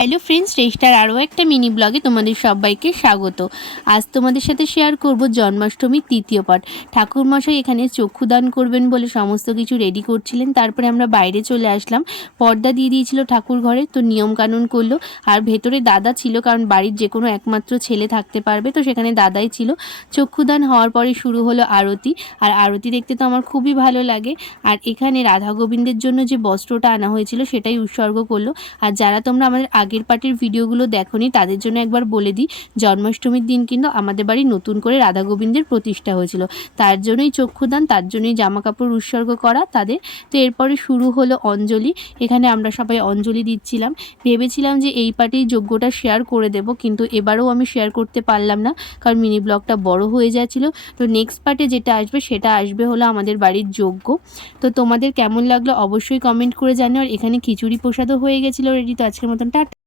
Hello friends, রেস্টার আরও একটা mini ব্লগে তোমাদের সবাইকে স্বাগত। আজ তোমাদের সাথে শেয়ার করব জন্মাষ্টমীর তৃতীয় পাঠ। ঠাকুরমশাই এখানে চক্ষুদান করবেন বলে সমস্ত কিছু রেডি করছিলেন। তারপরে আমরা বাইরে চলে আসলাম, পর্দা দিয়ে দিয়েছিল ঠাকুর ঘরে, তো নিয়মকানুন করলো। আর ভেতরে দাদা ছিল, কারণ বাড়ির যে কোনো একমাত্র ছেলে থাকতে পারবে, তো সেখানে দাদাই ছিল। চক্ষুদান হওয়ার পরে শুরু হলো আরতি। আর আরতি দেখতে তো আমার খুবই ভালো লাগে। আর এখানে রাধা গোবিন্দের জন্য যে বস্ত্রটা আনা হয়েছিল সেটাই উৎসর্গ করলো। আর যারা তোমরা আমাদের আগের পার্টির ভিডিওগুলো দেখোনি তাদের জন্য একবার বলে দিই, জন্মাষ্টমীর দিন কিন্তু আমাদের বাড়ি নতুন করে রাধা গোবিন্দের প্রতিষ্ঠা হয়েছিল। তার জন্যই চক্ষুদান, তার জন্যই জামা কাপড় উৎসর্গ করা তাদের। তো এরপরে শুরু হলো অঞ্জলি। এখানে আমরা সবাই অঞ্জলি দিচ্ছিলাম। ভেবেছিলাম যে এই পার্টির যজ্ঞটা শেয়ার করে দেব, কিন্তু এবারেও আমি শেয়ার করতে পারলাম না, কারণ মিনি ব্লগটা বড় হয়ে যাচ্ছিল। তো নেক্সট পার্টে যেটা আসবে সেটা আসবে হলো আমাদের বাড়ির যজ্ঞ। তো তোমাদের কেমন লাগলো অবশ্যই কমেন্ট করে জানিও। আর এখানে খিচুড়ি প্রসাদও হয়ে গেছিলো রেডি। তো আজকের মতন টাটা।